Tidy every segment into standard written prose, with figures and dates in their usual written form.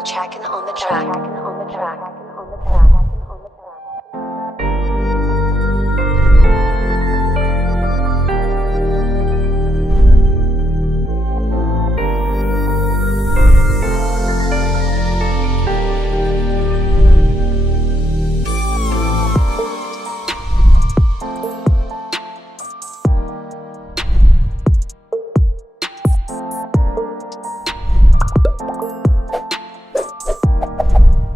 Michael Chakin on the track.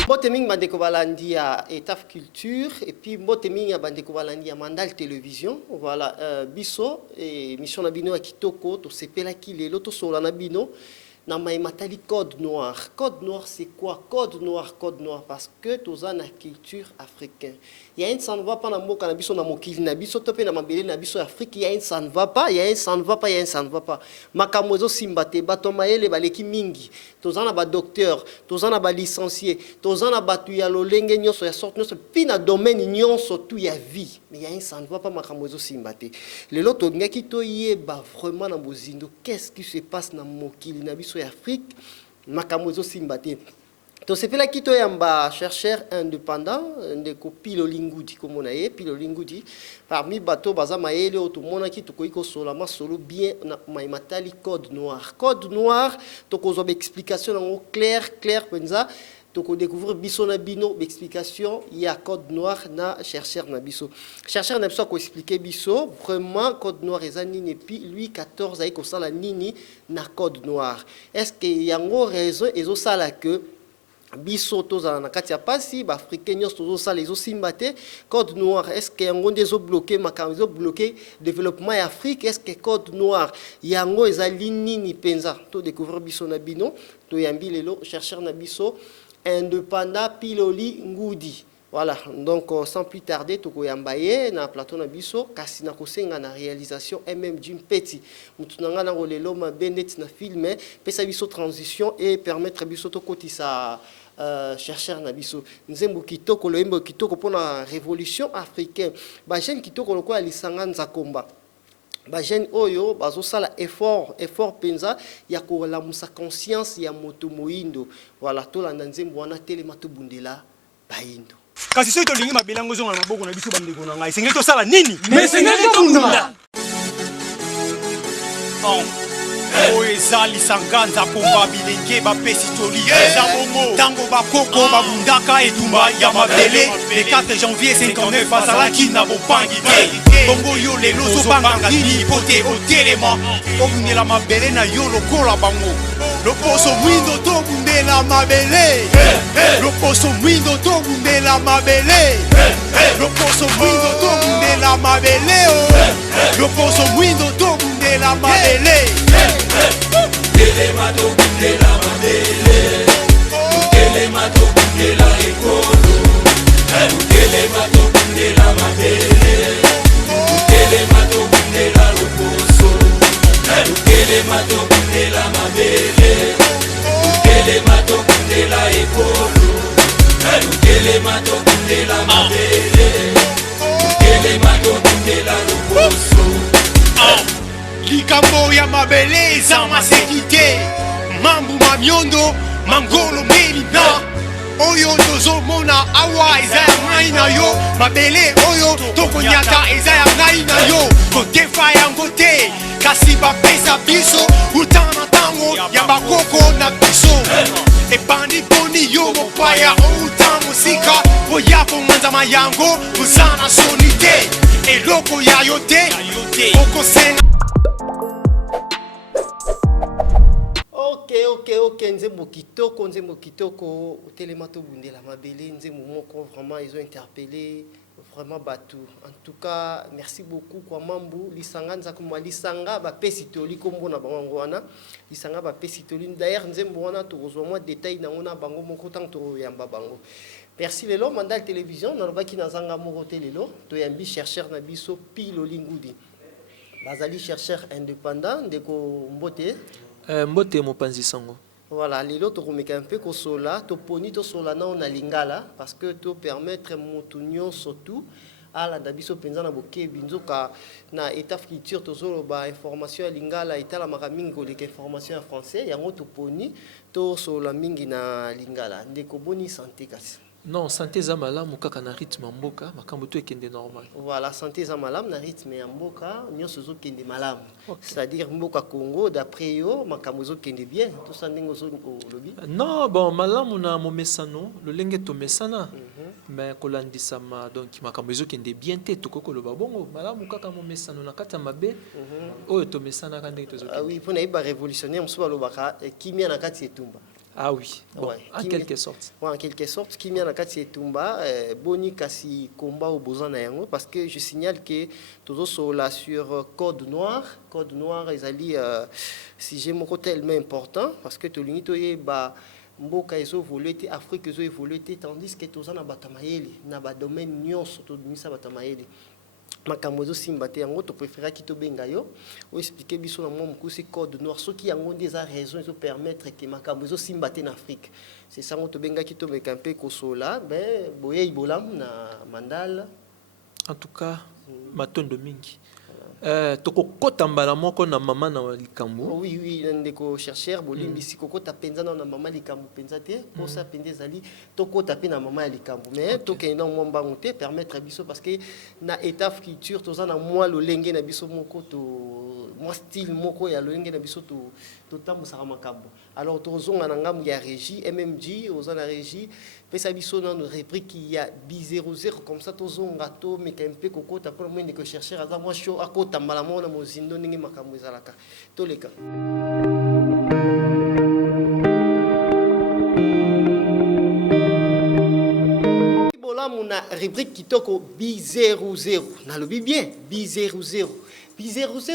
Mboteming bandeko balandi à Etaf Culture et puis mboteming ya bandeko balandi à Mandal Télévision. Voilà, biso et mission na bino ya kitoko to sepela ki lelo to sola na bino na matali code noir. Code noir c'est quoi? Code noir parce que toza na culture africaine. Il y a une ça ne va pas na mboka na biso na mokili na biso to pe na mabele na biso Afrique, il y a une ça ne va pas, il y a une ça ne va pas, il y a une ça ne va pas. Makamozo simbate bato mayele baleki mingi. Toza na ba docteur, toza na ba licencié, toza na batu ya lolenge nyonso ya sorte nyonso pina domaine nyonso tout ya vie. Mais il y a une ça ne va pas makamozo simbate. Lelo to ngaki to yeba vraiment na bozindo, qu'est-ce qui se passe na mokili na biso ya Afrique? Makamozo simbate. Donc c'est là qui est un chercheur indépendant de Pilo Lingudi comme on a Pilo Lingudi parmi bateau baza maele tout le monde qui to koiko solama solo bien na matali code noir to ko zo explication en clair penza to ko découvrir biso na bino explication il y a code noir na chercheur na biso ko expliquer biso vraiment code noir ezanini et puis lui 14 ay ko sala nini na code noir est-ce que yango raison ezo sala que biso toza na kati ya pasi ba africain nyos tozo sala ezo simbate code noir est-ce que yango ndezo bloquer makambo ezo bloquer développement ya Afrique est-ce que code noir yango ezali nini penza to découvrir biso na bino to yambi lelo chercheur na biso indépendant Piloli Ngudi. Voilà, donc sans plus tarder, toko yambaye na plateau na biso kasi na kosenga na réalisation MM Jim Petit. Mutunanga na rolelo ma benet na filme pesa biso transition et permettre biso to kotisa chercheur na biso nzembo kitoko loembo kitoko pona révolution africaine ba jeune kitoko lokwa lisanga nzakomba ba jeune oyo bazo sala effort penza ya ko la musa conscience ya moto moindo. Voilà, to landa nzembo wana telema to bundela baindo kasi soki tolingi mabelango zonga na maboko na biso bandeko na ngai esengeli tosala nini esengeli tobunda oyo eza lisanga nzakomba bilenge bapesi toli eza bongo ntango bakoko babundaka etumba ya mabele le 4 janvier 59 azalaki na bopangi te bongo yo lelo ozobanga nini po te otelema obundela mabele na yo lokola bango loposo mwindo tobundela mabele loposo mwindo tobundela mabele loposo mwindo tobundela mabele loposo mwindo tobundela mabele Telema tobundela mabele Telema tobundela ekolo Telema tobundela mabele Telema tobundela loposo Telema tobundela mabele Telema tobundela ekolo Telema tobundela mabele Telema tobundela loposo likambo ya mabele eza masekite mambu mamiondo mangolo melina oyo tozomona awa eza ya ngai na yo mabele oyo tokonyata eza ya ngai na yo kotefa yango te kasi bapesa biso utana ntango ya bakoko na biso ebandi poni yo mopaya outa mosika oya komanzama yango ozana soni te eloko ya yo te okosenga. Ok, nzembo kitoko telema to bundela mabele nzembo moko vraiment ils ont interpellé vraiment batou. En tout cas, merci beaucoup kwa mambu lisanga nzakuma lisanga ba pesi toli kombo na bango wana lisanga ba pesi toli d'ailleurs nzembo wana to kozwa moi détail na ona bango moko tant to yamba bango. Merci lelo Mandal Télévision na robaki na zanga moko te lelo to yambi chercheur na biso Pilo Lingudi. Bazali chercheur indépendant ndeko mbote Mbote mopanzi sango. Voilà, lelo to komeka un peu ko sola, to poni to sola na on a lingala parce que to permettre motunyo surtout ala da biso penza na bokebi nzoka na état culture tozolo ba information ya lingala etala makamingi koleka information ya français yango toponi to solo mingi na lingala ndeko boni santé kasi. Non, santé za malamu kaka na rythme mboka makambo to ekende normal. Voilà, santé za malamu na rythme ya mboka nyonso zo kende malamu. C'est-à-dire mboka Congo d'après yo makambo zo kende bien to sandingo zo lobi. Non, bon malamu na momesano lolenge to mesana. Mais kolandisa ma donc makambo zo kende bien te to koko loba bongo malamu kaka momesano na kata mabe. Oyo to mesana kande to zo. Ah oui, pona iba révolutionnaire msuba lobaka kimia na kati etumba. Ah oui, bon, ouais, en quelque sorte. Ouais, en quelque sorte, qui m'a nakati etumba boni kasi combat au besoin na yango parce que je signale que toujours sur code noir ils alli si j'ai mon côté tellement important parce que to linito yeba mboka ezo évolué Afrique ezo évolué tandis que tous na batamayeli na ba domaine nyonso to misa batamayeli makambo simba te yango to préféra ki to benga yo o expliquer biso na mo mukusi code noir ce qui yango des raisons ils permettre que makambo simba te en Afrique c'est ça ngo to benga ki to mekampe ko sola ben boye ibolam na mandala en tout cas matondo mingi toko kota mbala moko na mama na likambo. Oui ndeko chercheur bolimbi si koko ta penza na mama likambo penza te pour ça pendezali toko taper na mama likambo mais toke na momba monter permettre biso parce que na état culture toza na moi lo lenge na biso moko to moi style moko ya lo lenge na biso to tambo sa makambo alors tozonga na ngamu ya régie MMG oza na régie pesa biso na no rubrique qui ya B00 comme ça tozonga to mekampe koko ta pour moi ndeko chercheur aza moi show akota tambala mona mozindo ningi makambo ezalaka toleka bolamu na rubrique kitoko B00 na lobi bien B00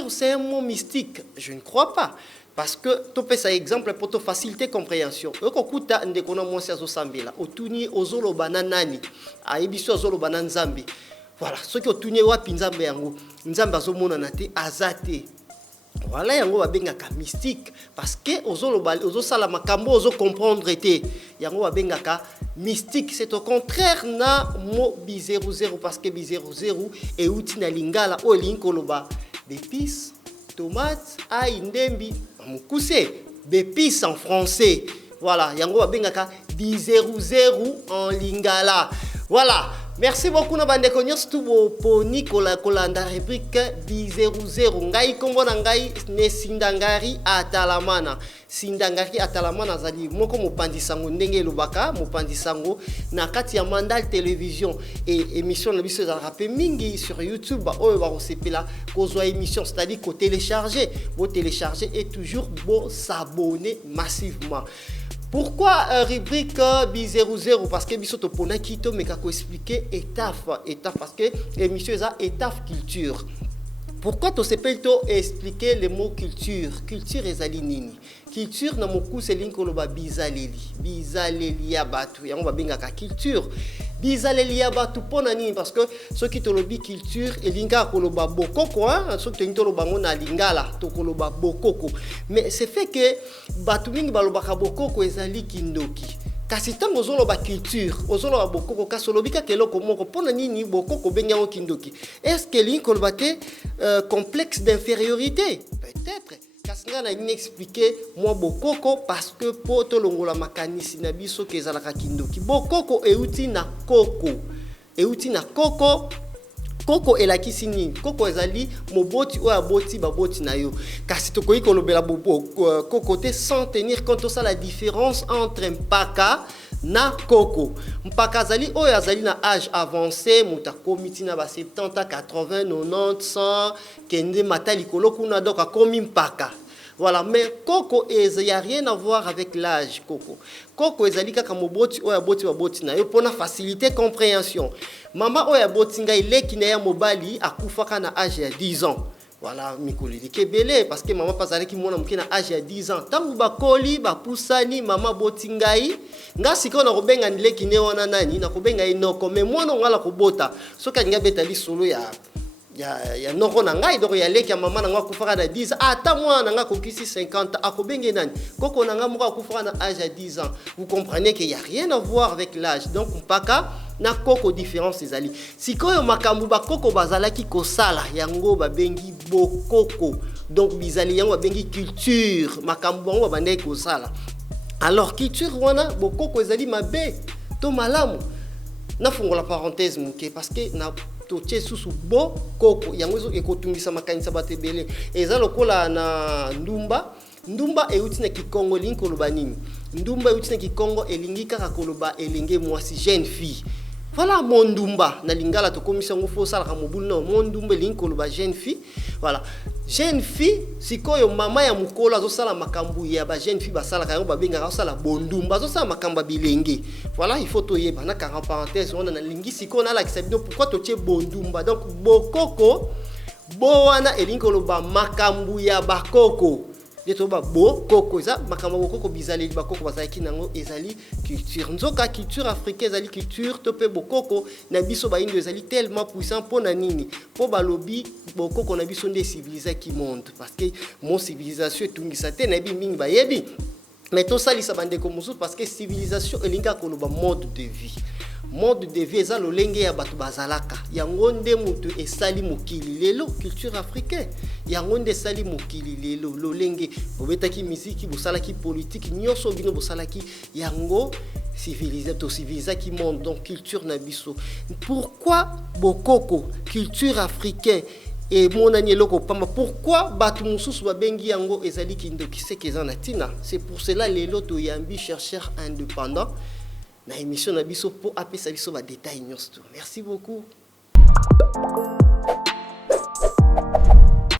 c'est un mot mystique je ne crois pas parce que tu peux ça exemple pour te faciliter compréhension okokuta ndeko na mwasi azosambela otuni ozoloba na nani ayebiso azoloba na nzambe. Voilà, ce qui est tout wapi nzambe yango nzambe azomona na te azate. Voilà yango babengaka mystique parce que ozo sala makambo ozo comprendre te yango babengaka mystique c'est au contraire na mo B00 parce que B00 et outi na lingala o linkoloba d'épices tomates ail ndembi mukuse d'épices en français. Voilà yango babengaka B00 en lingala. Voilà. Merci beaucoup na bande konyos tout pour Nicolas Kolanda rubrique B00 ngai kombo na ngai ne Sindangari Atalamana zali moko mopandi sango ndenge lobaka mopandi sango na kati ya Mandal télévision et émission na biso za rappé mingi sur YouTube oyo ba resepela kozwa émission c'est-à-dire ko télécharger et toujours s'abonner massivement. Pourquoi rubrique B00 parce que biso to pona kito mais kako expliquer étape parce que émission ça étape culture. Pourquoi to s'appelle to expliquer le mot culture ezali nini culture na moku c'est linkoloba bizaleli ya batu yango babengaka culture bizaleli ya batu pona nini parce que ce qui to lobi culture elinga koloba bokoko ce qui to loba ngona lingala to koloba bokoko mais c'est fait que batu mingi balobaka bokoko ezali kindoki kasi tango ozoloba culture ozoloba bokoko kasi olobika keloko moko pona nini bokoko benyango kindoki est-ce que linkoloba te complexe d'infériorité peut-être Kasanga na inexpliqué moi bokoko parce que poto longola makanisi na biso kezalaka kindoki bokoko euti na koko koko elakisi nini koko ezali moboti oyo aboti baboti na yo kasi tokoki kolobela koko te sans tenir compte de la différence entre mpaka na koko mpaka azali oyo azali na âge avancé muta komiti na ba 70 80 90 100 kende matali kolo kuna donc akomi mpaka. Voilà, mais koko il y a rien à voir avec l'âge koko ezali kaka moboti oyo aboti baboti na yo pona faciliter compréhension. Mama oyo aboti ngai leki na ya mobali akufaka na âge ya 10 ans. Voilà, mikoli kebele parce que maman pasale ki mona mukina âge ya 10 ans. Tangu bakoli bapusani mama boti ngai nga siko na kobenga leki ne wana nani na kobenga inoko mais mwana ngala kobota soka nga betali solo ya ya noko na ngai donc ya leki ya mama na nga akufaka na 10 ans ata mwana na nga akokisi 50 ans akobenge nani koko na nga moko akufaka na âge à 10 ans. Vous comprenez qu'il y a rien à voir avec l'âge. Donc mpaka na koko différence ezali sikoyo makambu bakoko bazalaki kosala yango babengi bokoko donc bizali yango babengi culture makambu bango babandaki kosala. Alors culture wana bokoko ezali mabe to malamu na fungola parenthèse muke parce que na totie susu bo koko yango ezo ekotungisa makanisa batebele eza lokola na ndumba euti na kikongo elingi koloba nini ndumba euti na kikongo elingi kaka koloba elenge mwasi jeune fille. Voilà mon ndumba na lingala to komisa ngo fo sala ka mobulu no mon ndumba elingi koloba jeune fille. Voilà jeune fille sikoyo mama ya mukolo azosala makambu ya ba jeune fille basala ka yango babenga azosala bondumba azosala makamba bilenge. Voilà il faut toyeba na 40 parenthèses on na lingi sikoyo na la kisabino pourquoi totie bondumba donc bokoko bo wana elingi koloba makambu ya bakoko yetoba bo koko za makambo bokoko bizali bakoko bazalaki nango ezali culture nzoka culture africaine ezali culture topé bokoko na biso ba indo ezali tellement puissant pona nini po balobi bokoko na biso nde civilisé qui monde parce que mon civilisation etungisa te na bi mingi ba yebi mais to salisa bande ko musu parce que civilisation elinga koloba mode de vie. Mode de vie eza lolenge ya batu bazalaka yango nde mutu esali mokili lelo culture africaine yango nde esali mokili lelo lolenge bobetaki misiki bosalaki politique nyonso bino bosalaki yango civilisé qui monde donc culture na biso. Pourquoi bokoko culture africaine et mon loko pamba pourquoi batu mususu babengi yango ezali kindoki sekeza na tina. C'est pour cela lelo to yambi chercheur indépendant na émission na biso po apesa biso ba détail nyonso. Merci beaucoup.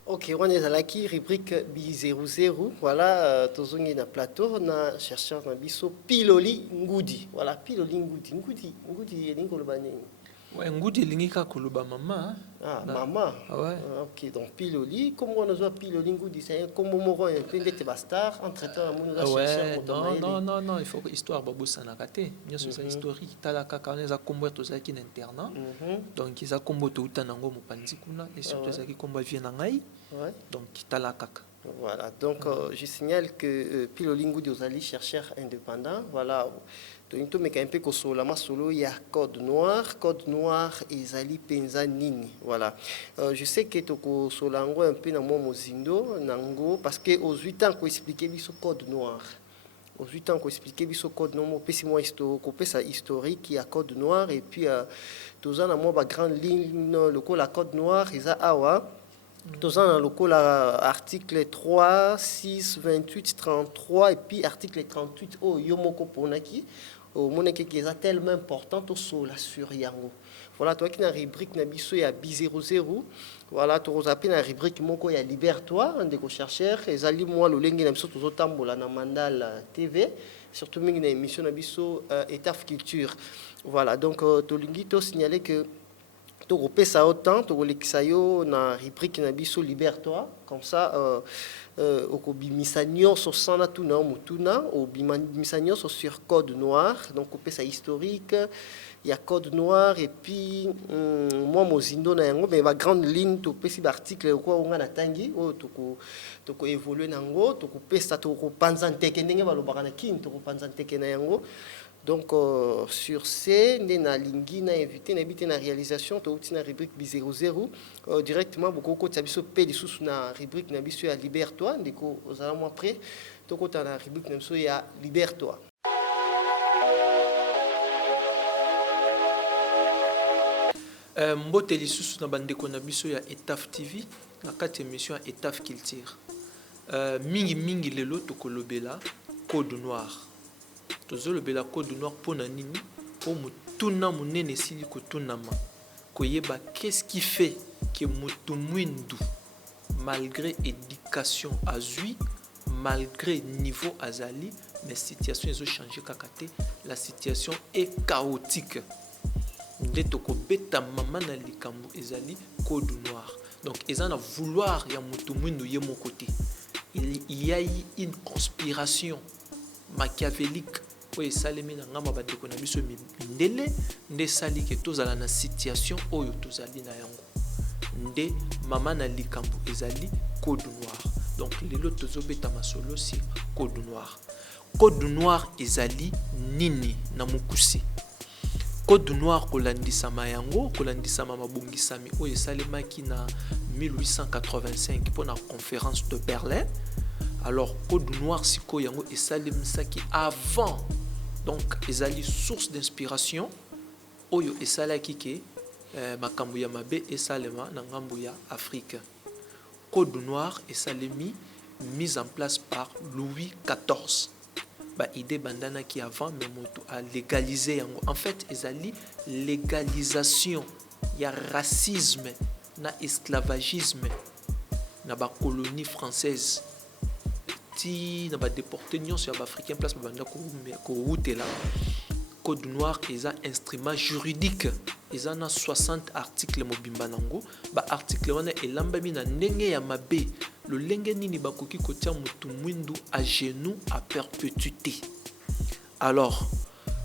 Ok, on est à la rubrique B00. Voilà, tozongi na plateau na chercheur na biso Piloli Ngudi. Voilà, Piloli Ngudi elingo lobani. Ouais, Ngudi lingika kuluba mama. Ah, maman. Ouais. Ok, donc Piloli, comment on a Piloli Ngudi, c'est comme Moro un peu de Tebastar, entre-temps, on a cherché. Non, il faut que l'histoire babusa na kate. Bien sûr, c'est historique. Tala kaka on a combo to zaki na internat. Donc ils a combo to utanango mopanzi kuna et surtout zaki combo vient na ngai. Ouais. Donc tala kaka. Voilà, donc je signale que Piloli Ngudi ozali chercheur indépendant. Voilà. Donc, mais un peu solo il y a code noir et zali penza nini. Voilà. Je sais que toko solango un peu dans mon mozindo nango parce que aux 8 ans qu'on expliquait biso code noir. Aux 8 ans qu'on expliquait biso code noir, moi pesi moi historique il y a code noir et puis tous ans moi ba grande ligne le la code noir ils a awa. Tous ans le article 3 6 28 33 et puis article 38 oh yomoko ponaki moneke qui est tellement important to sola sur yango. Voilà toi qui na rubrique na biso ya B00. Voilà to rozapi na rubrique moko ya libère-toi ndeko chercheur ezali moi lolengi na biso to tambola na Mandal TV surtout mingi na émission na biso étaf culture. Voilà donc to lingi to signaler que to repesa autant to lekisa yo na rubrique na biso libère-toi comme ça okobimisa nyonso sana tuna mutuna obimisa nyonso sur code noir donc opesa historique il y a code noir et puis moi mozindo na yango mais ba grande ligne to pesi ba article ko nga na tangi o to évoluer nango to pesa to ko panza nteke ndenge balobaka na kin to ko panza nteke na yango. Donc sur ce, nous avons invité na réalisation to na rubrique B00 directement beaucoup ko tsabiso pe di sous na rubrique na biso ya libère-toi ndiko ozala moi après to ko na rubrique na biso ya libère-toi. Mbote li sous na bandeko na biso ya Etaf TV na kati émission ya Etaf Culture. Mingi lelo to kolobela code noir. Tozo le bela code noir pona nini po mutuna munene sili kotunama koyeba qu'est-ce qui fait que mutu mwindu malgré éducation azui malgré niveau azali mais situation ezo changer kakate la situation est chaotique nde toko beta mama na likambo ezali code noir donc ezana vouloir ya mutu mwindu ye mon côté il y a eu une conspiration machiavélique oyo esalemi na ngamba bandeko na biso ndele nde esali ke tozala na situation oyo tozali na yango nde mama na likambo ezali code noir. Donc lelo tozobeta masolo si code noir. Code noir ezali nini na mukuse. Code noir kolandisama yango, kolandisama mabungisami oyo esalemaki na 1885 pour la conférence de Berlin. Alors code noir siko yango esalemisaki avant. Donc ezali source d'inspiration oyo esalaki ke makambo ya mabe esalema na ngambo ya Afrique. Code noir esalemi mise en place par Louis XIV. Ba idée bandana qui avant mais moto a légalisé yango. En fait ezali légalisation ya racisme na esclavagisme na ba colonie française ti na ba déporté nyonso ya ba africain place ba banda ko wutela. Code noir est un instrument juridique. Ils en a 60 articles mobimba nango. Ba article wana elambami na ndenge ya mabe. Le lenge nini bakoki kotia mutu mwindu à genoux à perpétuité. Alors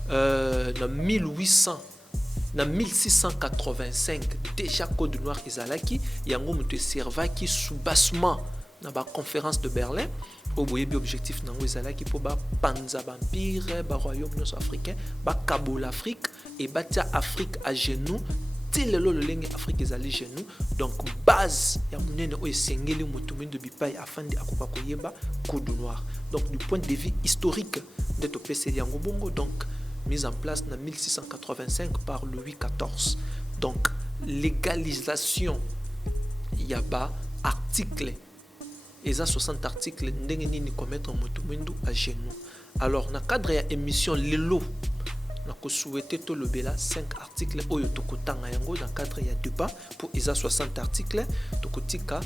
na 1685 déjà code noir ezalaki yango mutu servaki soubassement na ba conférence de Berlin. Au bout de objectif nango ezalaki po ba panza empire ba royaume nyonso africain ba kabo l'Afrique et batia Afrique à genoux til le lenge Afrique ezali genoux. Donc base ya munene o esengeli mutu mwindo bipai afandi akoka koyeba code noir. Donc du point de vue historique de to peseli yango bongo, donc mise en place en 1685 par Louis XIV. Donc légalisation yaba article. Ils ont 60 articles n'engeni commettre mutu mwindo à genoux. Alors na cadre ya émission lelo na ko souhaiter to le bela 5 articles oyo tokotanga yango dans cadre ya débat pour ils ont 60 articles tokotika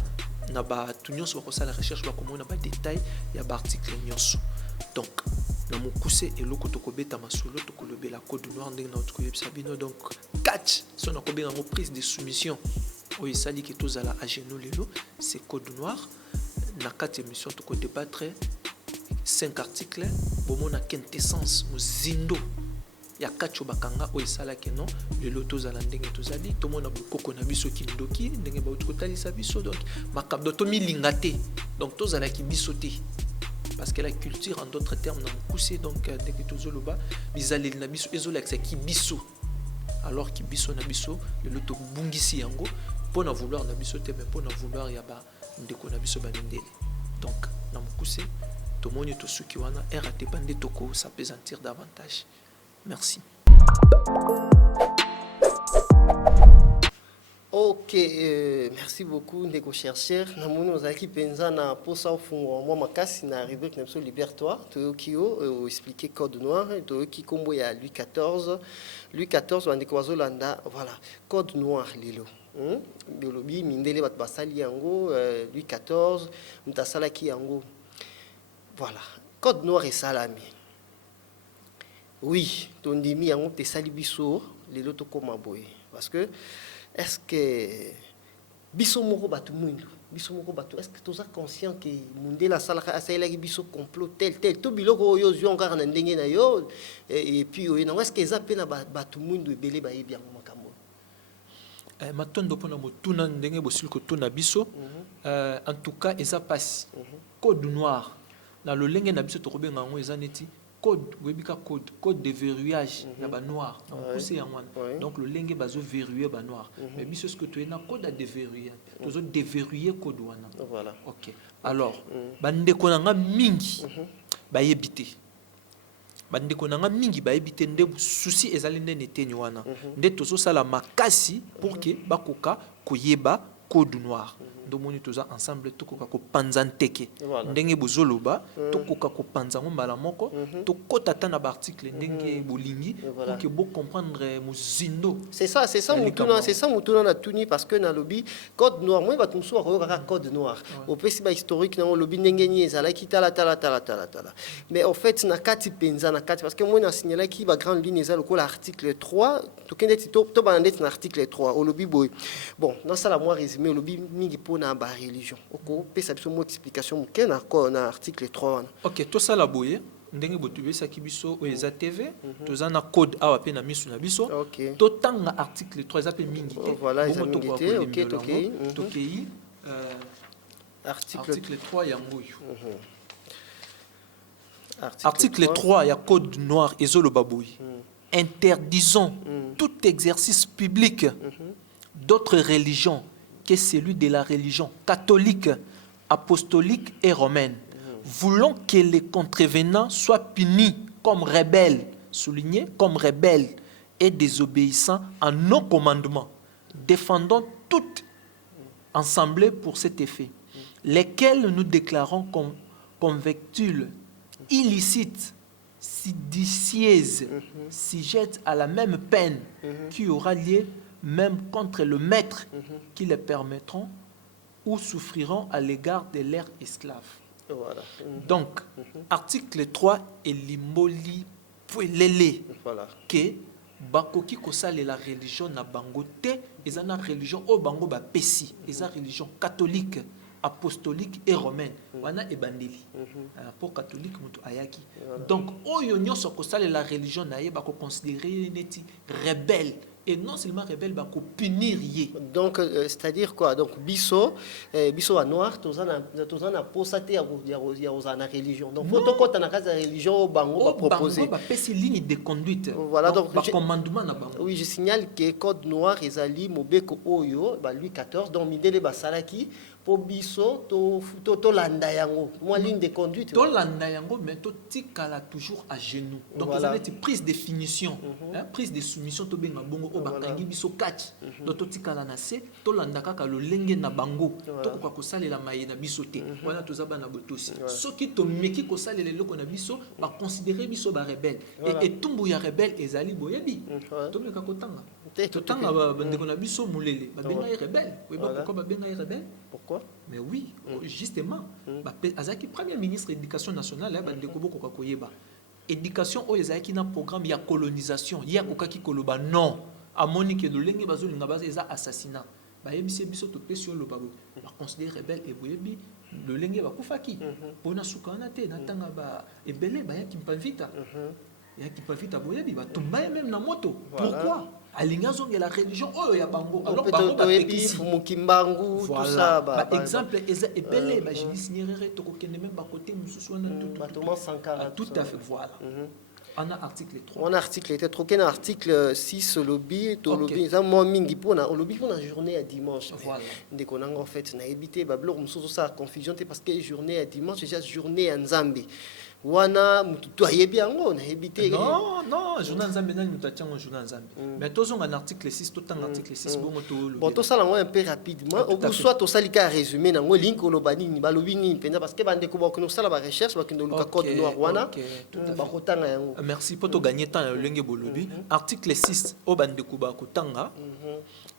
na ba tunyonso ko sala recherche ba komona ba détail ya ba article nyonso. Donc na mukuse eloko tokobeta masolo tokolobela code noir ndenge na tokoyebisa bino. Donc catch son akobenga ngo prise de soumission oyo sali ki tozala à genoux lelo c'est code noir. Na 4 émissions tu peux débattre 5 articles bomo na quintessence muzindo ya kacho bakanga o esala keno le loto za ndenge tozali to mona bokoko na biso kindoki ndenge ba utotalisa biso. Donc makabdo to milingate donc tozala ki biso te parce que la culture en d'autres termes na mukuse. Donc ndenge tozoloba bizali na biso ezola ki biso alors ki biso na biso le loto bungisi yango pour na vouloir na biso te mais pour na vouloir ya ba ndeko na biso banendele. Donc na mukuse to moni to suki wana RAT bande toko s'apesantir davantage. Merci. Ok, merci beaucoup ndeko chercheur. Na moni ozaki penza na posa ofungo mwa makasi na rubrique na biso libère-toi to kio expliquer code noir to ki kombo ya Louis XIV. Louis XIV bandeko wazolanda voilà code noir lelo. Biologie mindele bat basali yango Louis XIV mutasala ki yango. Voilà code noir et salami. Oui tondimi yango te sali biso lelo to koma boye parce que est-ce que biso moko batu mwindu biso moko batu est-ce que toza conscient que mundela sala asala ki biso complot tel to biloko yo zo ngara na ndenge na yo et puis est-ce que za pena batu mwindu ebele ba yebi yango makambo. Matondo pona motuna ndenge bosil ko tuna biso en tout cas eza passe code noir na le lenge na biso to kobenga ngo eza neti code webika code de verrouillage ya ba noir poussé en wana. Donc le lenge bazo verrouiller ba noir mais biso ce que tu es na code à déverrouiller tozo déverrouiller code wana. Voilà. OK alors bande ko nga mingi ba yebité bande ko nga mingi ba yebité nde souci ezali nde neteni wana nde tozo sala makasi pour que bakoka koyeba code noir. Domoni toza ensemble tokoka ko panzanteke ndenge bozoloba tokoka ko panzango mbala moko tokota tana ba article ndenge bolingi pour que bo comprendre muzindo. C'est ça mutuna na tuni parce que na lobby code noir moi batumso akoyoka code noir au pesi ba historique na lobby ndenge ni ezala ki tala mais en fait na kati penza na kati parce que moi na signalé ki ba grande ligne ezala ko l'article 3 to kende to ba ndeti na article 3 au lobby boy. Bon dans ça la moi résumé au lobby mingi na religion oko pesa biso mo explication mukena ko na article 3 wana. OK to ça la boye ndenge botubesaki biso oyo eza TV toza na code awa pe na misu na biso Ok. totanga article 3 eza pe mingi te Voilà, eza Bongo mingi tokoka te. kolemela Ok, tokei. yango. Tokei Article article 3 yango oyo Article article 3 ya code noir ezoloba boye interdisons tout exercice public d'autres religions que celui de la religion catholique, apostolique et romaine. Voulons que les contrevenants soient punis comme rebelles, souligné comme rebelles et désobéissants à nos commandements. Défendons toutes ensemble pour cet effet, lesquels nous déclarons comme convectules, illicites, séditieuses, sujettes à la même peine qui aura lieu même contre le maître qui les permettront ou souffriront à l'égard de leurs esclaves. Voilà. Donc, article 3 est l'imboli lélé Voilà. que bakoki kosala la religion na bango te eza na religion o bango ba pesi eza religion catholique apostolique et romaine wana ebandeli pour catholique mutu ayaki donc oyo nyonso kosala la religion na ye bako considérer neti rebelle et non seulement rebelle bako punir ye. Donc c'est-à-dire quoi? Donc biso biso à noir tozana posate ya na religion. Donc faut to na casa religion bango ba proposer ba pesi ligne de conduite. Voilà donc ba commandement na bango. Oui, je signale que code noir ezali mobeko oyo ba Louis XIV donc midele basalaki po biso to landa yango moi ligne de conduite to landa yango mais to tikala toujours à genoux. Donc voilà. Ça veut prise de définition prise de soumission to benga bongo o bakangi biso kati donc to tikala na se to landa kaka lo lenge na bango to ko kosalela maye na biso te wana to zaba na botosi soki to meki kosalela loko na biso ba considérer biso ba rebelle et tumbu ya rebelle ezali boyebi to meka kotanga to tanga ba ndeko na biso mulele ba benga rebelle oui ba pourquoi ba benga rebelle pourquoi mais oui justement ba azaki premier ministre de l'éducation nationale ba ndeko boko ka koyeba éducation oyo ezaki na programme ya colonisation ya kokaki koloba non amoni ke lolenge bazolinga baza eza assassinat bayebisi biso to pesi lo babo ba considérer rebelle et boyebi lolenge bakufaki pona sukana te na tanga ba ebele ba yaki mpavita yaki mpavita boyebi ba tumba même na moto pourquoi alinga zonge la religion oyo ya bango alors bango ba pekisi mukimbangu tout ça ba exemple eza ebele ba jini signere to kokende même ba côté mususu wana tout Thomas Sankara tout à fait voilà. On a article 3. On a article était troqué dans article 6 lobby to lobby ça moi mingi pona lobby pona journée à dimanche. Voilà. Ndeko nanga en fait na éviter ba blog mususu ça confusion parce que journée à dimanche c'est journée en Zambie. Wana mutu ayebi yango na éviter non journée nzambe nani mutu atiango journée nzambe mais tozonga na article 6 totanga article 6 bongo to bon to sala un peu rapidement ou soit to salika résumé nango link olobani ni balobi ni penza parce que bande ko bokino sala ba recherche bakino luka code noir wana ba kotanga yango merci poto gagner temps ya lenge bolobi article 6 o bande ko ba kotanga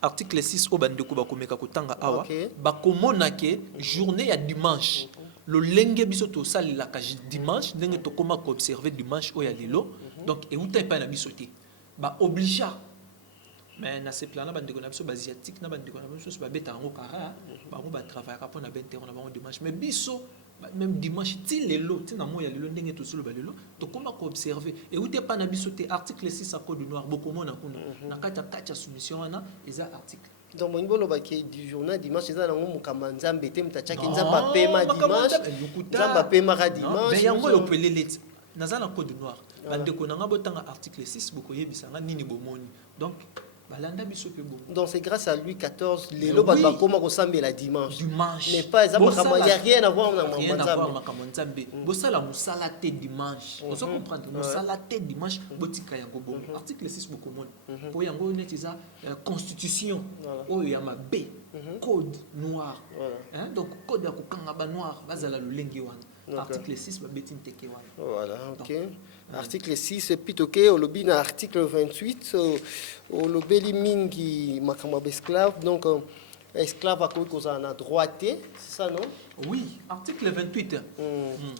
article 6 o bande ko ba komeka kotanga awa ba komona ke journée ya dimanche le lenge biso to sali la dimanche ndenge to koma ko observer dimanche o ya lelo donc et uta pa na biso te ba obligea mais na ce plan là bande ko na biso ba asiatique na bande ko na biso ba beta ngo kara ba ngo ba travailler rapport na bente on na bango dimanche mais biso même dimanche ti lelo ti na mo ya lelo ndenge to solo ba lelo to koma ko observer et uta pa na biso te article 6 à code noir boko mona kuna na kata soumission wana eza article. Donc mon bolo ba ki du journal dimanche eza nango mukama nzambe te mutachaki nzamba pema dimanche nzamba pema ka dimanche mais yango lo pelele nazana code noir bande ko nanga botanga article 6 boko yebisanga nini bomoni donc balanda biso pe bon donc c'est grâce à Louis XIV lelo ba koma ko sambela dimanche mais pas ça makama ya rien à voir na makama nzambe bosala musala te dimanche on se comprendre musala te dimanche botika yango bon article 6 boko moni po yango netiza constitution oyo ya mabe code noir hein donc code ya kokanga ba noir bazala lolenge wana article 6 babeti nteke wana voilà OK article 6 pitoke olobi na article 28 olobeli mingi makama esclave donc esclave akoki kozala na droité c'est ça non oui article 28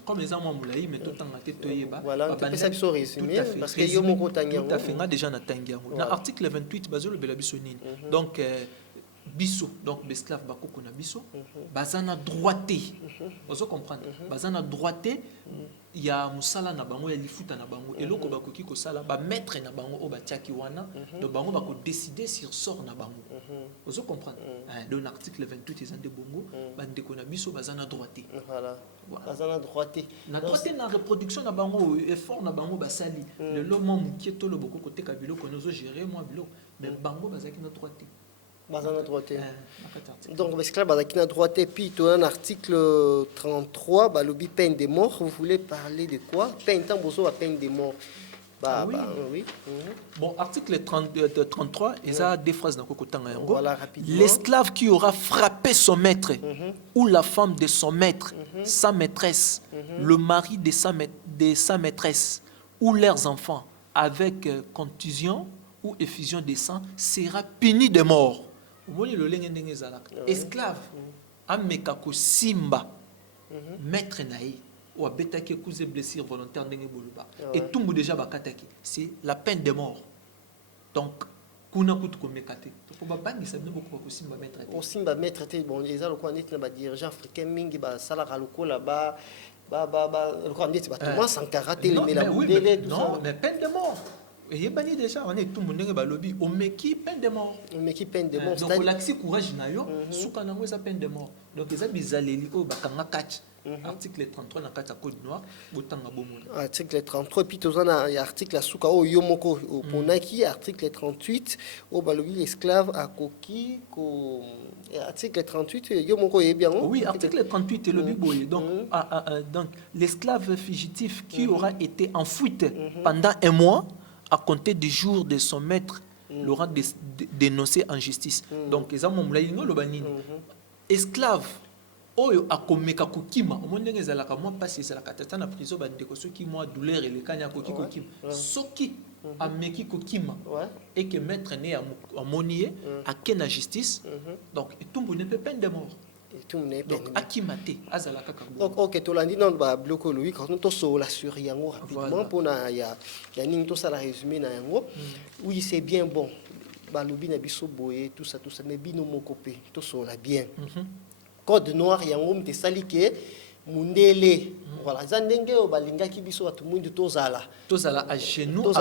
comme les amants moulaï mais tout en tête toyeba voilà ça biso résumé parce que yo moko tangi tout à fait nga déjà na tangi yango na article 28 bazolo bela biso nini donc biso donc l'esclave bakoko na biso bazana droité vous comprendre bazana droité ya musala na bango ya lifuta na bango eloko bakoki ko sala ba maître na bango o batiaki wana donc bango bako décider sur sort na bango vous comprendre dans l'article 28 ils ont de bongo bandeko na biso bazana droité voilà bazana droité na droité na reproduction na bango effort na bango basali le lomo mukieto lo boko côté kabilo ko nozo gérer moi bilo mais bango bazaki na droité bazana droité donc l'esclave bazaki na droité puis tu as un article 33 balobi peine de mort vous voulez parler de quoi peine tant bozo à peine de mort oui. Bon, article 33, il y a deux phrases dans le voilà, rapidement. L'esclave qui aura frappé son maître, ou la femme de son maître, sa maîtresse, le mari de sa maîtresse, ou leurs enfants, avec contusion ou effusion de sang, sera puni de mort. Esclave, amekako simba, maître naï. Ou à bétaki cause blessure volontaire ndenge boluba et tout monde déjà bakataki c'est la peine de mort donc kuna kutu ko mekate to ba bangi ça ne beaucoup ko simba mettre o simba mettre te bon lesalo ko nit na ba dirigeant africain mingi ba sala lokola ba ko nit ba tout sans karaté les mela modèle tout ça non mais peine de mort et yebani déjà on est tout monde ndenge ba lobby o meki peine de mort donc l'axi courage na yo suka nango ça peine de mort donc les bizaleli o bakanga catch article 33 na kata code noir botanga bomona article 33 puis tozana ya article asuka o yomoko ponaki article 38 o balobi l'esclave akoki ko article 38 yomoko est bien oui article 38 le biboye donc donc l'esclave fugitif qui aura été en fuite pendant un mois à compter du jour de son maître l'aura dénoncé en justice donc les amom la ingo lo banini esclave oyo akomeka kokima omondenge ezalaka moi pasi ezalaka tata na prison bandeko soki moi douleur elekanya koki kokima soki ameki kokima et que maître né amonié ake na justice donc etumbu ne peut peine de mort donc akimate azalaka donc ok tolandi non ba bloko lui quand on so la sur yango rapidement pour na ya nini to ça la résumé na yango oui c'est bien bon ba lobi na biso boye tout ça mais bino mokopé to so la bien code noir yango mte salike mundele voilà zandenge o balingaki biso batu mundu tozala à genoux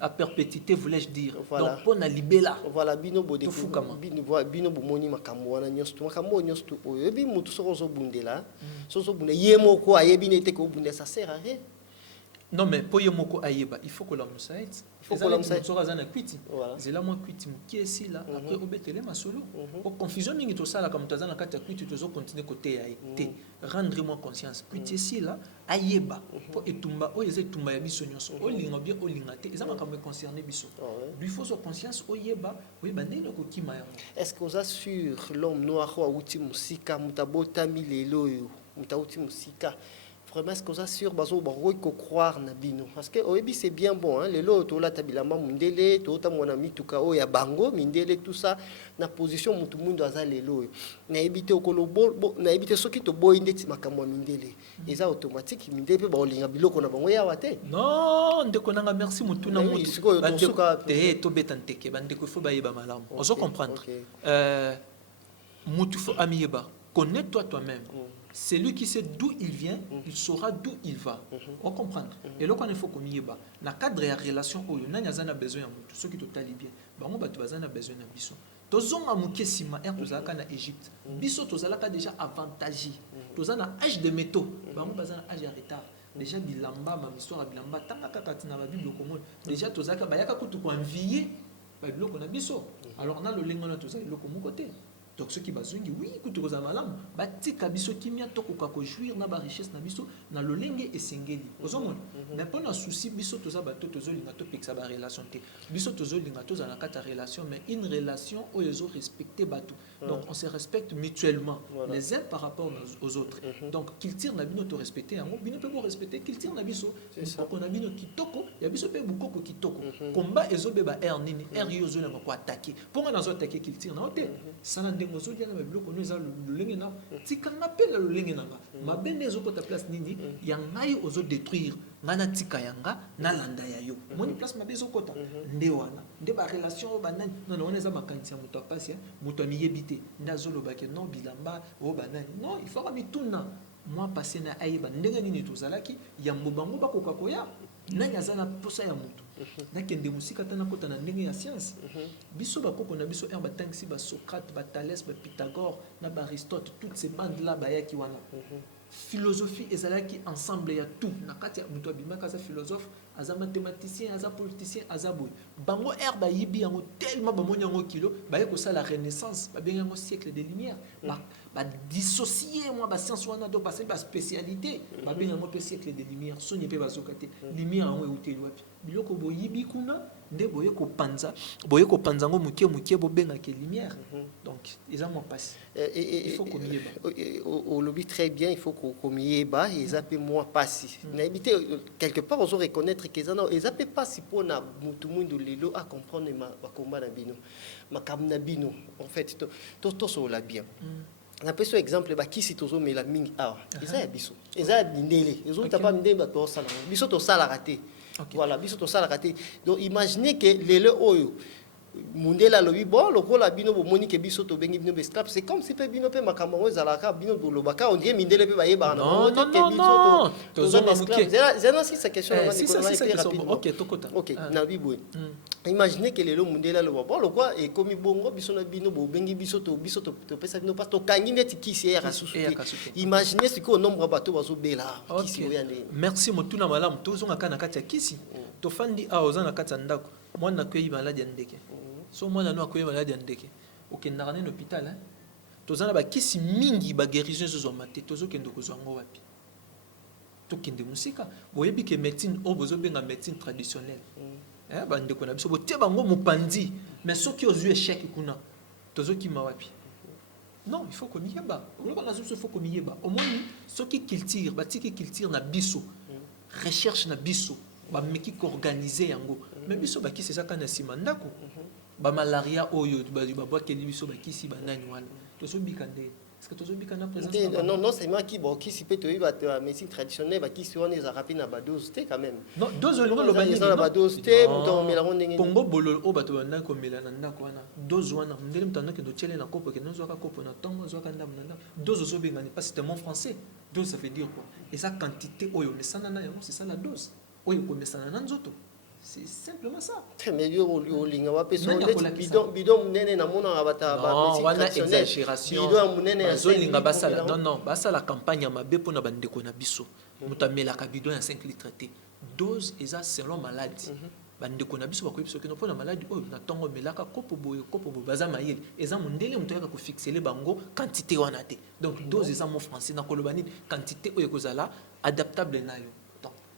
à perpétuité voulais-je dire voilà. Donc pona libela voilà bino bode bino bomoni makambo wana nyos to makambo nyos to oyo bi mutu sozo bundela sozo bundela yemo ko ayebi nete ko bundela ça sert à rien. Non mais pour yemoko ayeba il faut que l'homme s'aide il faut que l'homme s'aide sur azana kwiti c'est là moi kwiti qui est ici là après obetele masolo pour confusion mingi to sala comme tazana kata kwiti tozo continuer côté ya té rendre moi conscience kwiti ici là ayeba pour etumba o yeze tumba ya biso nyonso o linga bien o linga té ezama comme concerner biso lui faut so conscience oyeba ndelo ko kima ya est-ce que oza sur l'homme noir wa uti musika mutabota milelo yo mutauti musika vraiment est-ce que ça sur bazo baro ko croire na bino parce que oyebi c'est bien bon hein les loto la tabilama mundele to ta mona mituka o ya bango mindele tout ça na position mutu mundu azale lelo na ebité okolo na ebité soki to boy ndeti makamwa mindele eza automatique mindele pe ba olinga biloko na bango ya wate non ndeko nanga merci mutu na mutu te to betanteke bandeko fo bayeba malamu ozo comprendre mutu fo amiyeba connais-toi toi-même. Celui qui sait d'où il vient, il saura d'où il va. On comprend. Et là, il faut qu'on y ait bas. Dans le cadre de la relation, on a besoin de ceux qui sont bien. On a besoin de biso. Tozon a mouké sima er tozalaka na Égypte. Biso tozalaka déjà avantagé. Tozana âge de métaux. On a besoin âge de retard. Déjà bilamba ma histoire bilamba tanga kaka na Bible komon. Déjà tozalaka bayaka kutu ko envier. Ba biloko na biso. Alors on a le lengo na tozali loko mon côté. Donc ceux qui bazungi oui kutu ko za malam batika biso kimia tokoka ko jouir na ba richesse na biso na lolenge esengeli ozomona mais pas na souci biso toza bato tozolinga to peksa ba relation te biso tozolinga toza na kata relation mais une relation où ils ont respecté bato donc on se respecte mutuellement les uns par rapport aux autres donc culture na bino to respecter yango bino pe bo respecter culture na biso ko na bino kitoko ya biso pe bukoko kitoko combat ezobeba nini yozo na ko attaquer pour na zo attaquer culture na hote ça ndengo zo dia na biloko no eza lolenge na tika ngapela lolenge nanga mabende zo kota place nini ya ngai ozo détruire ngana tika yanga na landa ya yo moni place mabezo kota nde wana nde ba relation banani non on eza makanisi ya muto apasi muto amiyebite ndazo lobake non bilamba o banani non il faut mituna moi passé na aiba ndenge nini tozalaki ya mobango bakoka koya nani azana posa ya muto nakende musika tana kota na ndenge ya science biso bakoko na biso batangisi ba Socrate ba Thalès ba Pythagore na ba Aristote toutes ces bandes là bayaki wana philosophie ezalaki ensemble ya tout na kati ya muto abimaka za philosophe aza mathématicien aza politicien aza boy bango ba yibi yango tellement ba moni yango kilo baye ko la renaissance ba benga ngo siècle des lumières ba dissocier moi ba science wana do passer ba spécialité ba benga ngo siècle des lumières soni pe bazokate lumière yango euteli wapi biloko boyibi kuna nde boye ko panza ngo mukie bo benga ke lumière donc ils ont passé il faut qu'on y ait au lobby très bien il faut qu'on y ait bas et ça peut moi passer n'habiter quelque part on se reconnaître que ça non et ça peut pas si pour na mutu mundu lelo à comprendre ma combat na bino ma kamna bino en fait to so la bien na peso exemple ba kisi tozo mela mingi ah eza ya biso eza ya bindele ezo tapa ndemba to sala biso to sala raté voilà biso to sala raté donc imaginez que lelo oyo mundela lobi bon lokola bino bo moni ke biso to bengi bino bescrap c'est comme si pe bino pe makambo ezalaka bino do lobaka on dirait mindele pe bayeba na non to zonga mukie zena si sa question na question OK tokota OK na bibo imaginez que lelo mundela loba bon lokwa e komi bongo biso na bino bo bengi biso to pesa bino pas to kangi neti kisi ya kasusu imaginez ce que nombre bato bazo bela kisi oyande merci motuna malamu to zonga kana kati ya kisi to fandi a ozana kati ya ndako mwana kweyi maladi ya ndeke so mwana no akoye maladi ya ndeke okendaka nini hôpital tozana bakisi mingi baguérison ezozwama te tozokende kozwa yango wapi tokende musika boyebi ke médecine oyo bozobenga médecine traditionnelle bandeko na biso botie bango mopanzi mais soki ozwi échec kuna tozokima wapi non il faut komiyeba oloba na biso il faut komiyeba omoni soki culture batiki culture na biso recherche na biso bameki koorganize yango mais biso bakisi ezaka na nsima ndako bamalaria oyo babwakeli biso bakisi banani wana tozobika nde est-ce que tozobika na présence non c'est moi qui bakisi pe toyebi bato ya médecine traditionnelle bakisi wana ezaka pe na badose te quand même non dose olingo lobani na badose te muto omela ngo ndenge kongo bololo oyo bato bandaki komela na ndako wana dose wana ndenge mutu andaki ndotiele na kopo kende ozwaka kopo na ntongo ozwaka ndambo na ndako dose ozobengani pas c'était mon français dose ça veut dire quoi eza quantité oyo omesana na yango c'est ça la dose oyo komesana na nzoto c'est simplement ça mais yo olinga wa peso bidon munene na mona bata ba wana exagération bidon munene ya zolinga basala non basala campagne mabe pona bandeko na biso mutamela ka bidon ya 5 litres te dose eza selon maladie bandeko na biso bakoyebi soki pona maladie oyo na tongo melaka kopo boye baza mayeli eza mondele muto yaka ko fixer bango quantité wana te donc dose eza mo français na koloba nini quantité oyo kozala adaptable na yo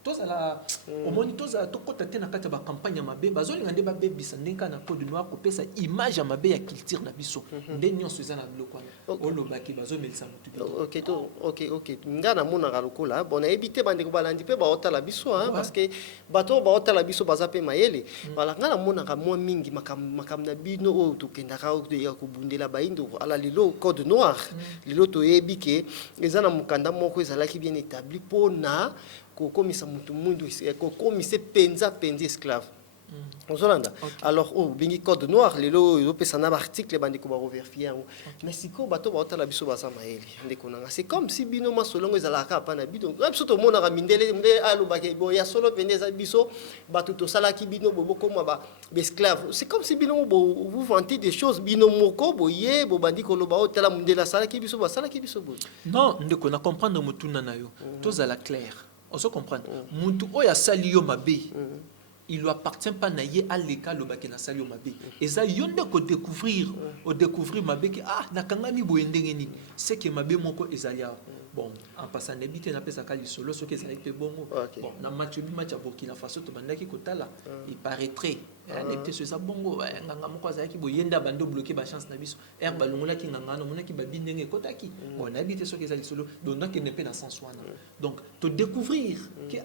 tozala omoni tozala tokota te na kati ya bacampagne ya mabe bazolinga nde babebisa ndenge kaka na code noir kopesa image ya mabe ya culture na biso nde nyonso eza na biloko wana olobaki bazomelisa motu ok nga namonaka lokola bon nayebi te bandeko balandi mpe baotala biso parce que bato baotala biso baza mpe mayele wala nga namonaka mwa mingi makambo na bino oyo tokendaka ya kobundela bayindo ala lelo code noir lelo toyebi ke eza na mokanda moko ezalaki bien établi mpona kokomisa mutu mundu kokomisa penza esclave ozolanda alors bengi code noir lelo ezopesa na baarticle bandeko barovérifie yango mais sikoyo bato baotala biso baza mayele ndeko nanga c'est comme si bino masolongo ezalaka apa na bino biso tomonaka mindele alobaki boya solo pende eza biso bato tosalaki bino bobokoma baesclave c'est comme si bino vous vantez des choses bino moko boye bobandi koloba otala mindele asalaki biso basalaki biso boye non ndeko na comprendre motuna na yo tozala clair on se comprend mutu oyo asali yo mabe il lui appartient pas na ye aleka lobaki na sali yo mabe eza yo nde ko découvrir mabe ki nakangami boye ndenge nini c'est que mabe moko ezali bon en passant nebite na pesa kali solo soki ezali pe bongo bon na match ya Burkina Faso to bandaki kotala il paraîtrait nebite so eza bongo nganga moko azalaki boyenda bando bloquer ba chance na biso balongolaki nganga na monaki babindenge kotaki bon nebite soki ezali solo donc ne pe na sens wana donc to découvrir que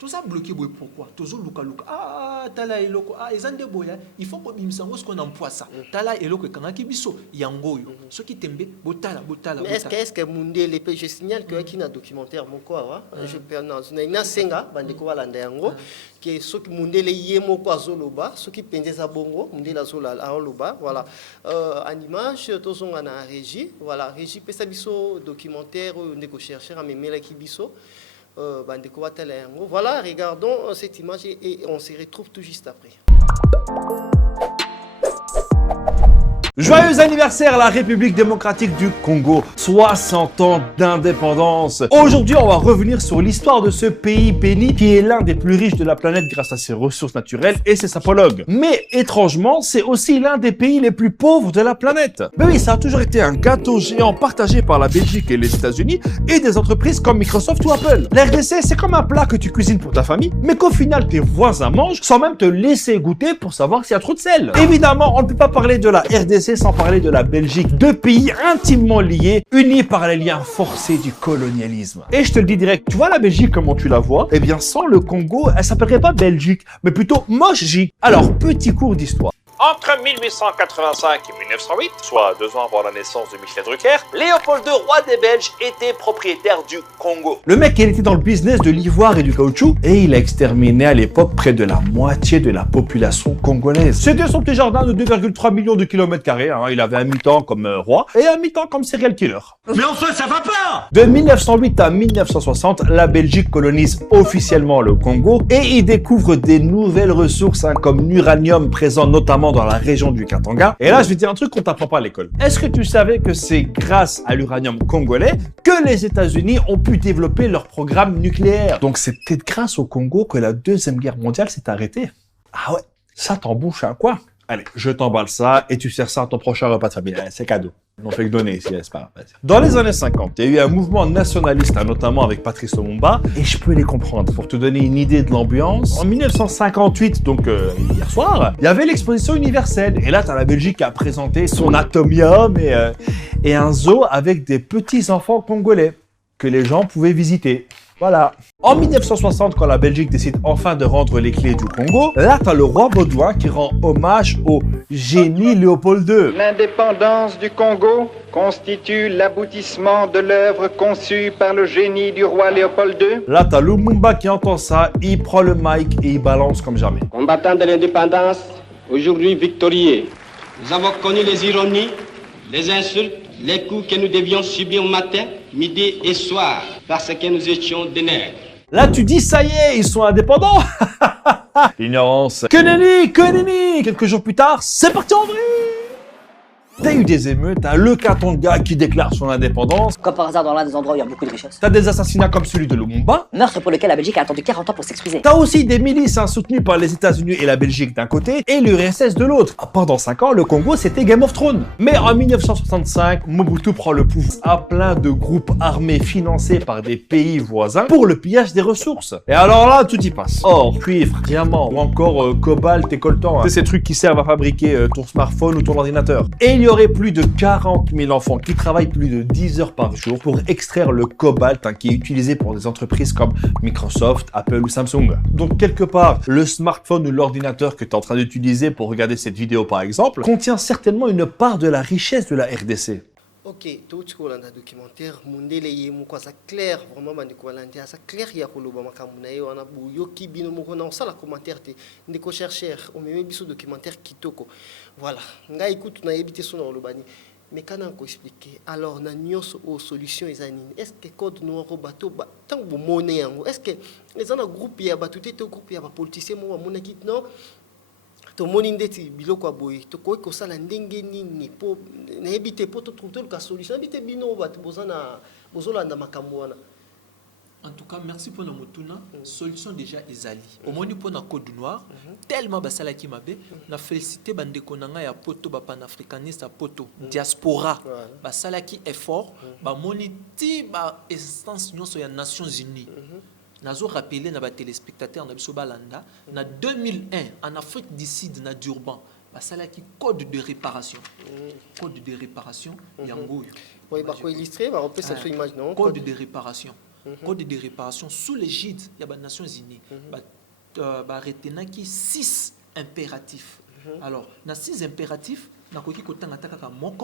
Tout ça bloqué, pourquoi? Toujours luka. Ah, tala eloko. Ah, ezande boya. Il faut que bimsango ce qu'on emploie ça. Tala eloko kangaki biso yangoyo. Ce qui tembe botala. Mais est-ce que Mundele, je signale que qui n'a documentaire mon quoi, je peux na senga bandeko balanda yango que ce qui Mundele yemo kwa zoloba, ce qui pendeza bongo, Mundele zola aloba, voilà. En image tozonga na régie, voilà, régie pesa biso documentaire ndeko chercher à memela ki biso. Voilà, regardons cette image et on se retrouve tout juste après. Joyeux anniversaire à la République démocratique du Congo, 60 ans d'indépendance. Aujourd'hui, on va revenir sur l'histoire de ce pays béni qui est l'un des plus riches de la planète grâce à ses ressources naturelles et ses sapologues. Mais étrangement, c'est aussi l'un des pays les plus pauvres de la planète. Mais oui, ça a toujours été un gâteau géant partagé par la Belgique et les États-Unis et des entreprises comme Microsoft ou Apple. La RDC, c'est comme un plat que tu cuisines pour ta famille, mais qu'au final tes voisins mangent sans même te laisser goûter pour savoir s'il y a trop de sel. Évidemment, on ne peut pas parler de la RDC sans parler de la Belgique, deux pays intimement liés, unis par les liens forcés du colonialisme. Et je te le dis direct, tu vois la Belgique comment tu la vois? Eh bien, sans le Congo, elle s'appellerait pas Belgique, mais plutôt Moche-J. Alors, petit cours d'histoire. Entre 1885 et 1908, soit 2 ans avant la naissance de Michel Drucker, Léopold II, roi des Belges, était propriétaire du Congo. Le mec, il était dans le business de l'ivoire et du caoutchouc et il a exterminé à l'époque près de la moitié de la population congolaise. C'était son petit jardin de 2,3 millions de kilomètres carrés. Il avait un mi-temps comme roi et un mi-temps comme serial killer. Mais enfin, ça va pas! De 1908 à 1960, la Belgique colonise officiellement le Congo et y découvre des nouvelles ressources comme l'uranium présent notamment dans la région du Katanga. Et là, je vais te dire un truc qu'on t'apprend pas à l'école. Est-ce que tu savais que c'est grâce à l'uranium congolais que les États-Unis ont pu développer leur programme nucléaire? Donc c'est peut-être grâce au Congo que la Deuxième Guerre mondiale s'est arrêtée. Ah ouais, ça t'embouche un quoi? Allez, je t'emballe ça et tu sers ça à ton prochain repas de famille. C'est cadeau. On fait que donner ici, n'est-ce pas? Dans les années 50, il y a eu un mouvement nationaliste, notamment avec Patrice Lumumba, et je peux les comprendre. Pour te donner une idée de l'ambiance, en 1958, donc hier soir, il y avait l'exposition universelle. Et là, tu as la Belgique qui a présenté son atomium et un zoo avec des petits-enfants congolais que les gens pouvaient visiter. Voilà. En 1960, quand la Belgique décide enfin de rendre les clés du Congo, là, t'as le roi Baudouin qui rend hommage au génie Léopold II. L'indépendance du Congo constitue l'aboutissement de l'œuvre conçue par le génie du roi Léopold II. Là, t'as Lumumba qui entend ça, il prend le mic et il balance comme jamais. Combattant de l'indépendance, aujourd'hui victorieux, nous avons connu les ironies, les insultes, les coups que nous devions subir matin, midi et soir, parce que nous étions des nègres. Là, tu dis, ça y est, ils sont indépendants. L'ignorance. Que nenni. Quelques jours plus tard, c'est parti en vrille. T'as eu des émeutes, t'as le Katanga qui déclare son indépendance. Comme par hasard dans l'un des endroits où il y a beaucoup de richesses. T'as des assassinats comme celui de Lumumba. Meurtre pour lequel la Belgique a attendu 40 ans pour s'excuser. T'as aussi des milices soutenues par les États-Unis et la Belgique d'un côté et l'URSS de l'autre. Pendant 5 ans, le Congo c'était Game of Thrones. Mais en 1965, Mobutu prend le pouvoir à plein de groupes armés financés par des pays voisins pour le pillage des ressources. Et alors là, tout y passe. Or, cuivre, diamant ou encore cobalt et coltan. C'est ces trucs qui servent à fabriquer ton smartphone ou ton ordinateur. Et il y aurait plus de 40 000 enfants qui travaillent plus de 10 heures par jour pour extraire le cobalt qui est utilisé pour des entreprises comme Microsoft, Apple ou Samsung. Donc quelque part, le smartphone ou l'ordinateur que tu es en train d'utiliser pour regarder cette vidéo par exemple, contient certainement une part de la richesse de la RDC. Ok, tout ce qu'on a documentaire, Mundele yemo quoi ça clair vraiment bandi ko landia ça clair ya ko loba makambu na yo na buyo ki bino moko na sala commentaire te ndeko chercher o meme biso documentaire kitoko. Voilà, nga écoute na yebite so na lobani. Mais quand on expliquer alors na nyos aux solutions ezanine. Est-ce que code noir bateau ba tant bo monnaie yango? Est-ce que les ana groupe ya batuté to groupe ya ba politicien mo mona kit non? To moni ndeti biloko aboyi to koyi kosala ndenge nini po na ebite po to trouver la solution ebite bino bato bozana bozolanda makambo wana. En tout cas, merci pour notre solution déjà ezali. Au moins pour na code noir, tellement basala ki mabe, na félicité bande konanga ya poto ba panafricaniste poto diaspora. Basala ki effort, ba moniti ba instance nyonso ya Nations Unies. Nazo rappelé na ba téléspectateurs na biso balanda na 2001 en Afrique du Sud na Durban basala ki code de réparation. Code de réparation yango. Oui, bah quoi illustrer, bah on peut ça sur image non. Code de réparation. code de réparation sous l'égide des Nations Unies. Retenant qui 6 impératifs. Alors, dans 6 impératifs, rapidement,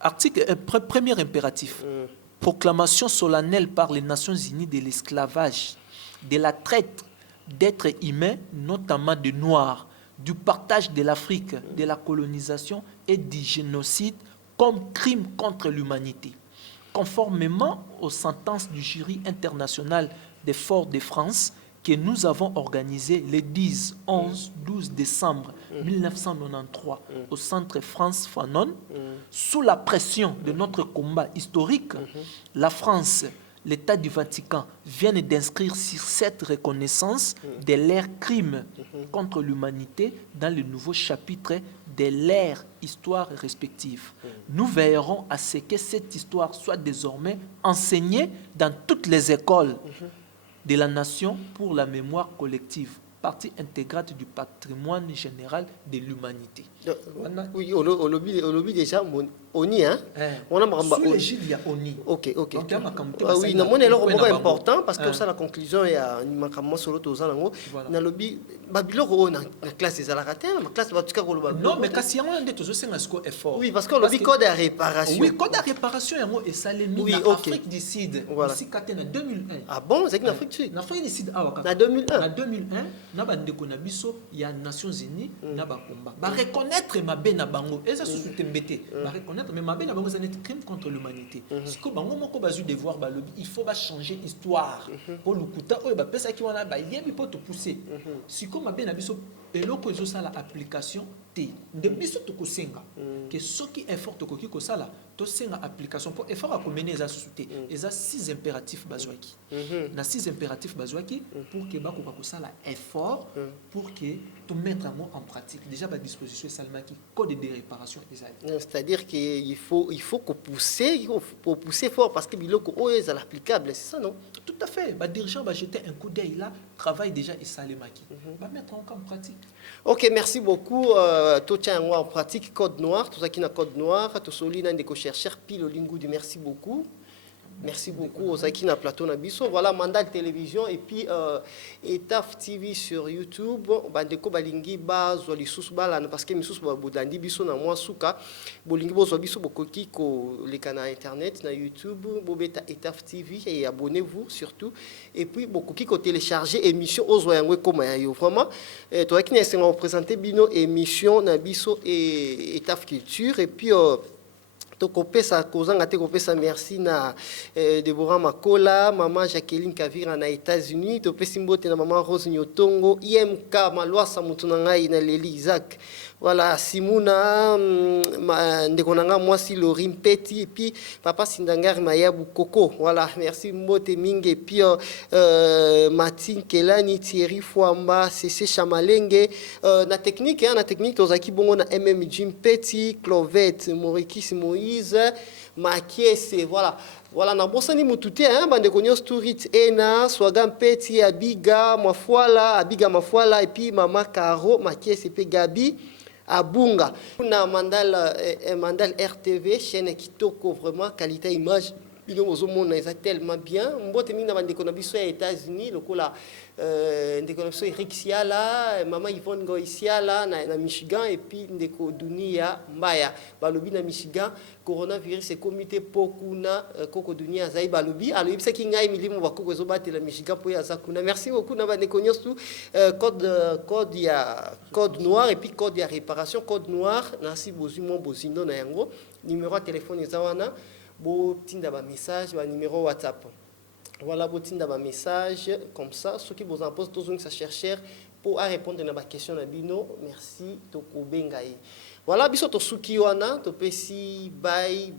article premier impératif. Proclamation solennelle par les Nations Unies de l'esclavage, de la traite d'êtres humains, notamment de Noirs, du partage de l'Afrique, de la colonisation et du génocide comme crime contre l'humanité. Conformément aux sentences du jury international des Fort-de-France que nous avons organisé les 10, 11, 12 décembre 1993 au centre France Fanon, sous la pression de notre combat historique, la France, l'État du Vatican viennent d'inscrire sur cette reconnaissance de leurs crimes contre l'humanité dans le nouveau chapitre de leur histoire respective. Nous veillerons à ce que cette histoire soit désormais enseignée dans toutes les écoles de la nation pour la mémoire collective, partie intégrante du patrimoine général de l'humanité. Oui, au lobby déjà, ONI, hein? On a sous l'égide, il y a ONI. Ok. Donc, oui, non, c'est important parce que ça, la conclusion est à Nimakama Solo Tozango. Dans le lobby, Babylon, on a la classe des Alaratés, la classe de Batuka. Non, mais quand il y a un effort. Oui, parce que le lobby code de réparation. Oui, code de réparation, et ça l'est mis en Afrique du Sud. Aussi, quand en 2001. Ah bon, c'est en Afrique du Sud? En Afrique du Sud, en 2001. En 2001, il y a Nations Unies, il y a combat. Reconnaître ma belle bango, et ça se soutient reconnaître, mais ma belle bango, c'est un crime contre l'humanité. Si bango moko bazu devoir il faut changer l'histoire. Pour le kuta, ça qui wana ba yebi pour te pousser. Si comme ma belle biso eloko ezo sala application te de biso to kosenga que ce qui est fort to koki ko sala to senga application pour effort à mener eza société eza 6 impératifs bazwaki. Na 6 impératifs bazwaki pour que ba ko sala effort pour que to mettre en pratique déjà ba disposition salma qui code de réparation c'est-à-dire qu'il faut qu'on pousser fort parce que biloko o est applicable, c'est ça non? Tout à fait. Ba dirigeant va jeter un coup d'œil là, travail déjà et salemaki. Va mettre en pratique. OK, merci beaucoup. Tout tient en pratique code noir, tout ça qui n'a code noir, tout solide des chercheurs pile au lingou merci beaucoup. Merci beaucoup aux Aki na plateau na biso. Voilà Mandal Télévision et puis Etaf TV sur YouTube. Bandeko balingi bazwa lisusu balana parce que misusu babudandi biso na mwa suka. Bolingi bozwa biso bokoki ko leka na internet na YouTube, bobeta Etaf TV et abonnez-vous surtout. Et puis bokoki ko télécharger émission ozwa yango koma ya yo. Vraiment to aki na senga présenter bino émission na biso et Etaf Culture et puis tokopesa kozanga te kopesa merci na Deborah Makola, maman Jacqueline Kavira na États-Unis, topesi mbote na maman Rose Nyotongo, IMK Malwasa mutu na ngai na Leli Isaac. Voilà, Simuna ndeko nanga mwasi Lorim Petit et puis papa Sindangari Mayabu Koko. Voilà, merci mbote mingi et puis Martin Kelani Thierry Fouamba, CC Chamalenge na technique tozaki bongo na MM Jim Petit, Clovette, Morikis Moïse, Makiese, voilà na bosani mutute bande konyo Sturit Ena Swagam Petit Abiga Mafuala et puis Mama Caro Makiese pe Gabi Abunga. Na Mandal RTV chaîne kitoko vraiment qualité image bino ozomona eza tellement bien mbote mingi na bandeko na biso ya États-Unis lokola ndeko na biso Eric Siala, mama Yvonne Goisiala na Michigan et puis ndeko Dunia Mbaya balobi na Michigan coronavirus et comité pokuna koko Dunia zai balobi alobi saki ngai milimo bakoko ezobatela Michigan po ya zakuna. Merci beaucoup na bandeko nyosu code noir et puis code ya réparation code noir nasi bozimo bozindo na yango numéro de téléphone ezawana botinda ba message ba numéro WhatsApp. Voilà botinda ba message comme ça ceux qui vous en posent tous ça chercher pour répondre à ma question na bino merci toko bengai. Voilà biso to suki wana to pesi bye.